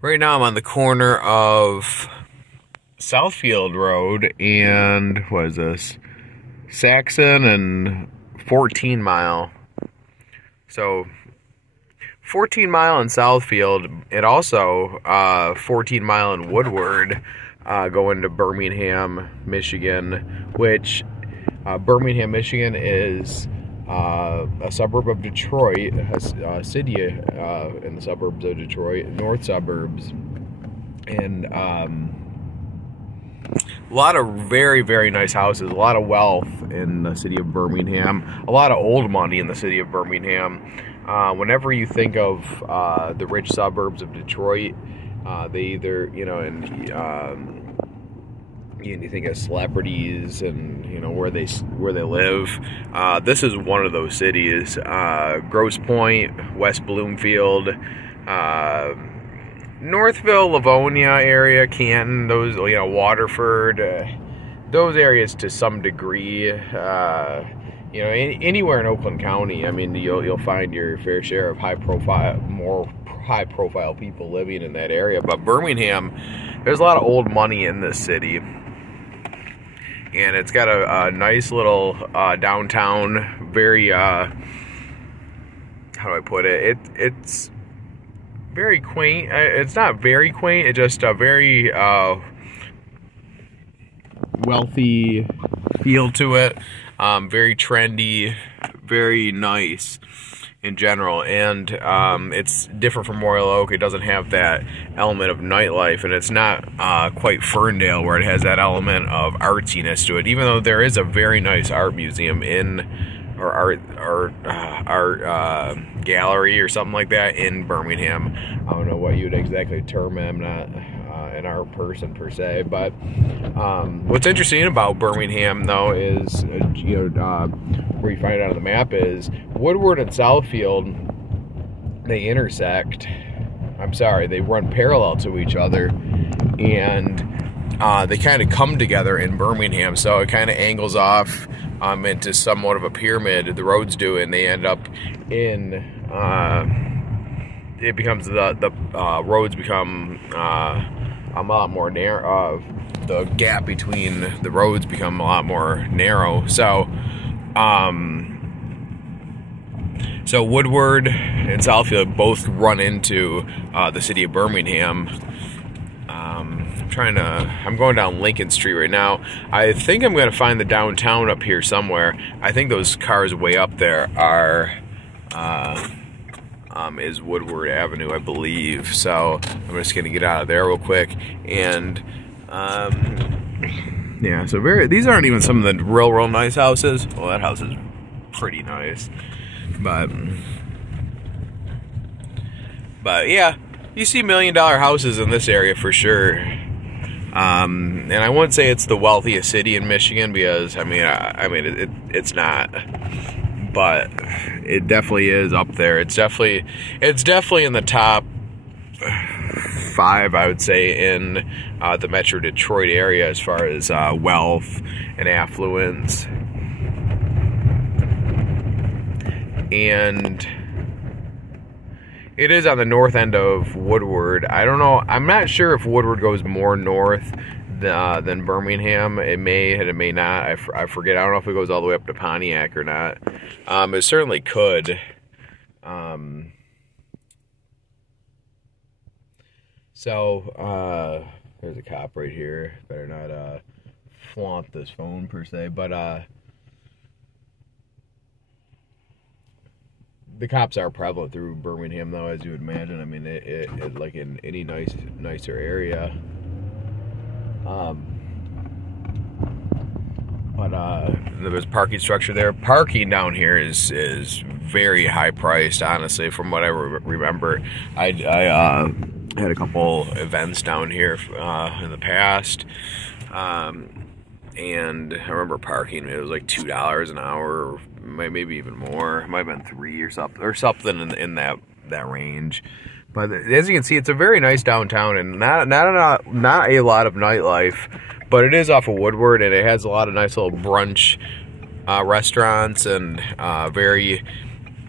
Right now I'm on the corner of Southfield Road and, what is this, Saxon and 14 Mile. So 14 Mile in Southfield, and also 14 Mile in Woodward, going to Birmingham, Michigan, which Birmingham, Michigan is a suburb of Detroit, a city in the suburbs of Detroit, north suburbs, and a lot of very, very nice houses, a lot of wealth in the city of Birmingham, a lot of old money in the city of Birmingham. Whenever you think of the rich suburbs of Detroit, they either, you think of celebrities and where they live. This is one of those cities. Grosse Pointe, West Bloomfield, Northville, Livonia area, Canton, those, Waterford, those areas to some degree. Anywhere in Oakland County, I mean, you'll find your fair share of more high profile people living in that area. But Birmingham, there's a lot of old money in this city. And it's got a nice little downtown, very, how do I put it? It's very quaint. It's not very quaint. It's just a very wealthy feel to it. Very trendy, very nice in general. And it's different from Royal Oak. It doesn't have that element of nightlife, and it's not quite Ferndale, where it has that element of artsiness to it, even though there is a very nice art museum or art gallery or something like that in Birmingham. I don't know what you'd exactly term it. I'm not an art person per se, but what's interesting about Birmingham, though, is where you find it on the map is Woodward and Southfield. They intersect. They run parallel to each other, and they kind of come together in Birmingham. So it kind of angles off into somewhat of a pyramid. The roads do, and they end up in. It becomes the roads become a lot more narrow. The gap between the roads become a lot more narrow. So Woodward and Southfield both run into the city of Birmingham. I'm going down Lincoln Street right now. I think I'm going to find the downtown up here somewhere. I think those cars way up there are is Woodward Avenue, I believe. So I'm just going to get out of there real quick. And yeah, so these aren't even some of the real nice houses. Well, that house is pretty nice, but yeah, you see $1 million houses in this area for sure. And I wouldn't say it's the wealthiest city in Michigan, because it's not, but it definitely is up there. It's definitely in the top 5, I would say, in the Metro Detroit area as far as wealth and affluence. And it is on the north end of Woodward. I don't know. I'm not sure if Woodward goes more north than Birmingham. It may and it may not. I forget. I don't know if it goes all the way up to Pontiac or not. It certainly could. So there's a cop right here. Better not flaunt this phone per se, but the cops are prevalent through Birmingham, though, as you would imagine. I mean, it like in any nicer area. But there's parking structure there. Parking down here is very high priced, honestly, from what I remember. I had a couple events down here in the past, and I remember parking. It was like $2 an hour, or maybe even more. It might have been $3 or something in that range. But as you can see, it's a very nice downtown, and not a lot of nightlife, but it is off of Woodward, and it has a lot of nice little brunch restaurants and very,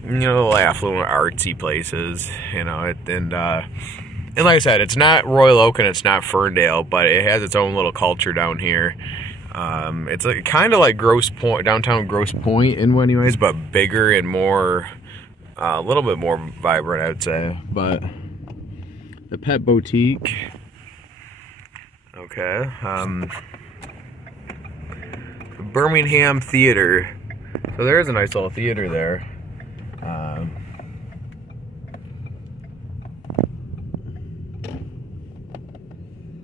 affluent artsy places, and And like I said, it's not Royal Oak and it's not Ferndale, but it has its own little culture down here. It's like, kind of like Grosse Pointe, downtown Grosse Pointe in many ways, but bigger and more, a little bit more vibrant, I would say. But the Pet Boutique, okay. Birmingham Theater. So there is a nice little theater there.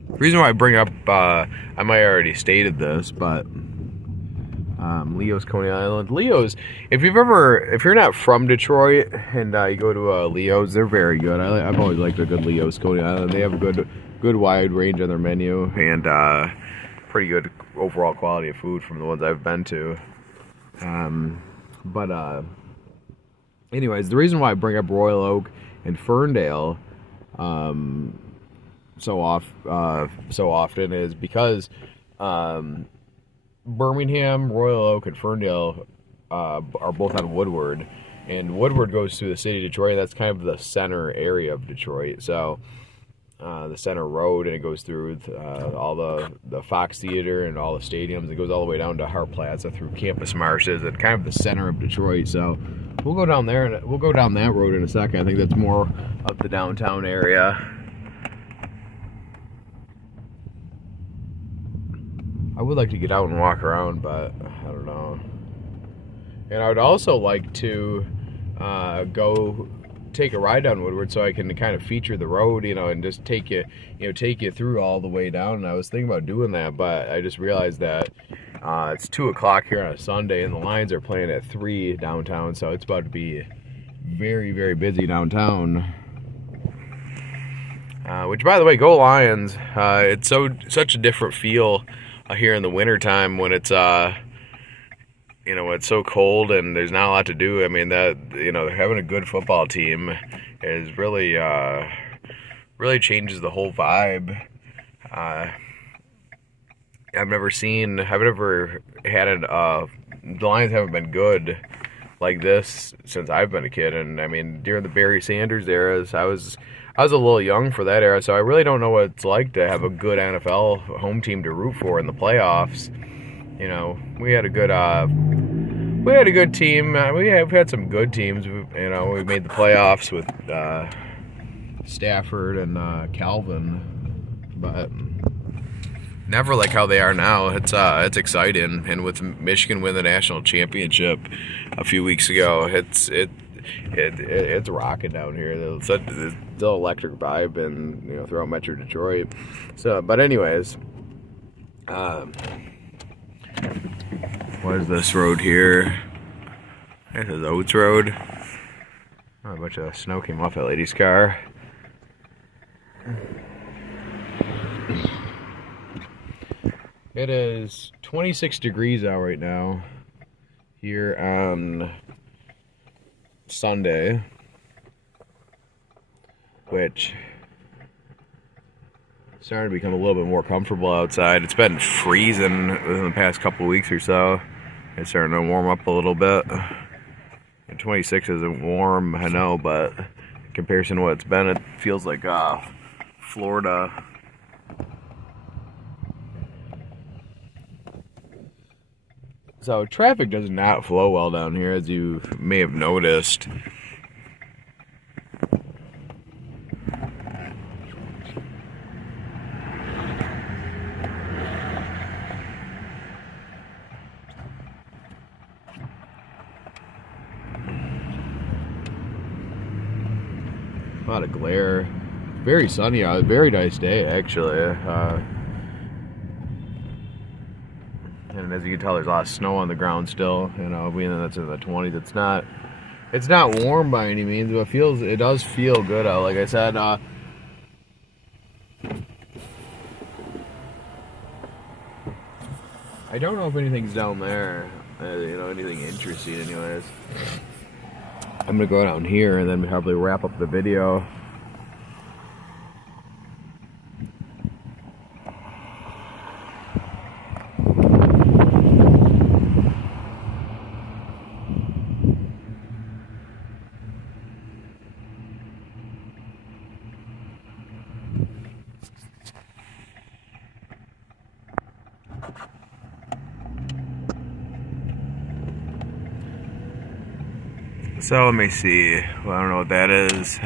The reason why I bring up, I might have already stated this, but Leo's Coney Island. Leo's, if you're not from Detroit and you go to Leo's, they're very good. I've always liked a good Leo's Coney Island. They have a good wide range on their menu and pretty good overall quality of food from the ones I've been to. Anyways, the reason why I bring up Royal Oak and Ferndale so often is because Birmingham, Royal Oak, and Ferndale are both on Woodward, and Woodward goes through the city of Detroit. That's kind of the center area of Detroit. So the center road, and it goes through all the Fox Theater and all the stadiums. It goes all the way down to Hart Plaza through Campus Marshes and kind of the center of Detroit. So we'll go down there, and we'll go down that road in a second. I think that's more of the downtown area. I would like to get out and walk around, but I don't know. And I would also like to go take a ride down Woodward so I can kind of feature the road, and just take you through all the way down. And I was thinking about doing that, but I just realized that it's 2 o'clock here on a Sunday, and the Lions are playing at 3 downtown, so it's about to be very, very busy downtown. Which, by the way, go Lions! It's such a different feel here in the wintertime when it's it's so cold and there's not a lot to do. I mean, that having a good football team is really changes the whole vibe. I've never had the Lions haven't been good like this since I've been a kid. And I mean, during the Barry Sanders eras, I was a little young for that era, so I really don't know what it's like to have a good NFL home team to root for in the playoffs. We had a good team. We've had some good teams. We made the playoffs with Stafford and Calvin, but never like how they are now. It's exciting, and with Michigan win the national championship a few weeks ago, it's rocking down here. It's still electric vibe, and throughout Metro Detroit. So, but anyways, what is this road here? This is Oates Road. Oh, a bunch of snow came off that lady's car. It is 26 degrees out right now here on Sunday, which is starting to become a little bit more comfortable outside. It's been freezing in the past couple of weeks or so. It's starting to warm up a little bit. And 26 isn't warm, I know, but in comparison to what it's been, it feels like Florida. So traffic does not flow well down here, as you may have noticed. A lot of glare. Very sunny out. Very nice day, actually. And as you can tell, there's a lot of snow on the ground still. Being that's in the 20s, it's not warm by any means, but it does feel good out. Like I said, I don't know if anything's down there. Anything interesting, anyways. I'm gonna go down here and then probably wrap up the video. So let me see. Well, I don't know what that is.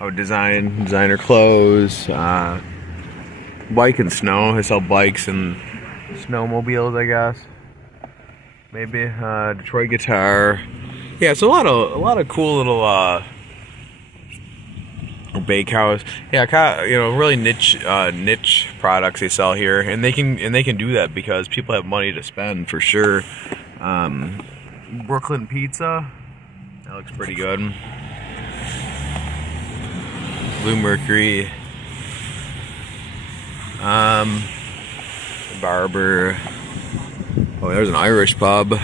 Oh, designer clothes. Bike and snow. They sell bikes and snowmobiles, I guess. Maybe Detroit guitar. Yeah, it's a lot of cool little bakehouse. Yeah, really niche products they sell here, and they can do that because people have money to spend for sure. Brooklyn pizza. That looks pretty good. Blue Mercury. Barber. Oh, there's an Irish pub.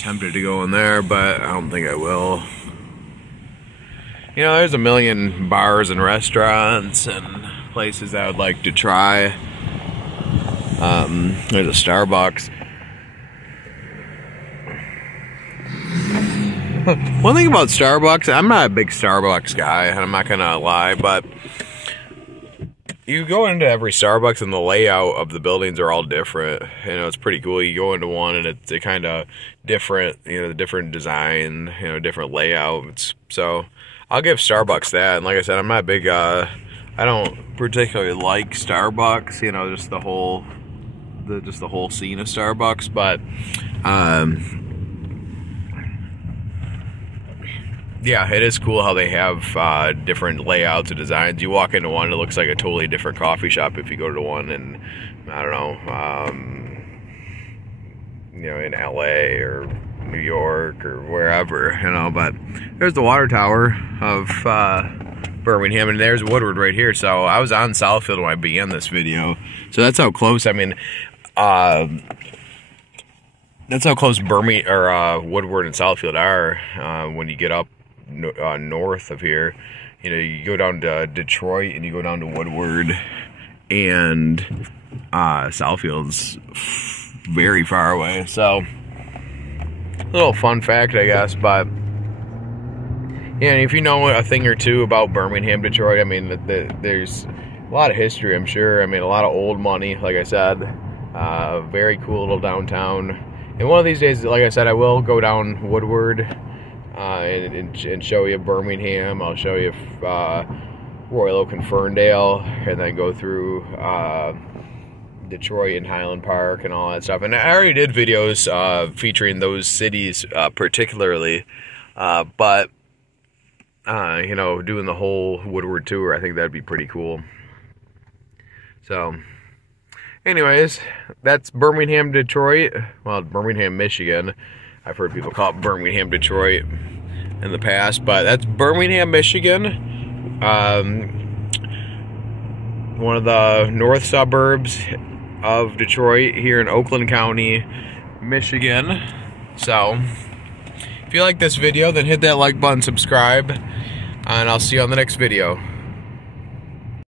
Tempted to go in there, but I don't think I will. You know, there's a million bars and restaurants and places I would like to try. There's a Starbucks. One thing about Starbucks, I'm not a big Starbucks guy, and I'm not gonna lie, but you go into every Starbucks and the layout of the buildings are all different. You know, it's pretty cool. You go into one and it's kind of different, you know, different design, you know, different layouts. So I'll give Starbucks that. And like I said, I'm not a big, I don't particularly like Starbucks, you know, just the whole scene of Starbucks, but, yeah, it is cool how they have different layouts and designs. You walk into one, it looks like a totally different coffee shop if you go to one in, I don't know, you know, in LA or New York or wherever, you know. But there's the water tower of Birmingham, and there's Woodward right here. So I was on Southfield when I began this video. So that's how close, I mean, that's how close Birmingham or Woodward and Southfield are when you get up north of here. You know, you go down to Detroit and you go down to Woodward, and Southfield's very far away. So a little fun fact, I guess. But yeah, and if you know a thing or two about Birmingham, Detroit, I mean, there's a lot of history, I'm sure. I mean, a lot of old money, like I said. Very cool little downtown. And one of these days, like I said, I will go down Woodward and show you Birmingham. I'll show you Royal Oak and Ferndale, and then go through Detroit and Highland Park and all that stuff. And I already did videos featuring those cities particularly, but you know, doing the whole Woodward tour, I think that'd be pretty cool. So anyways, that's Birmingham, Detroit. Well, Birmingham, Michigan. I've heard people call it Birmingham, Detroit in the past, but that's Birmingham, Michigan. One of the north suburbs of Detroit here in Oakland County, Michigan. So if you like this video, then hit that like button, subscribe, and I'll see you on the next video.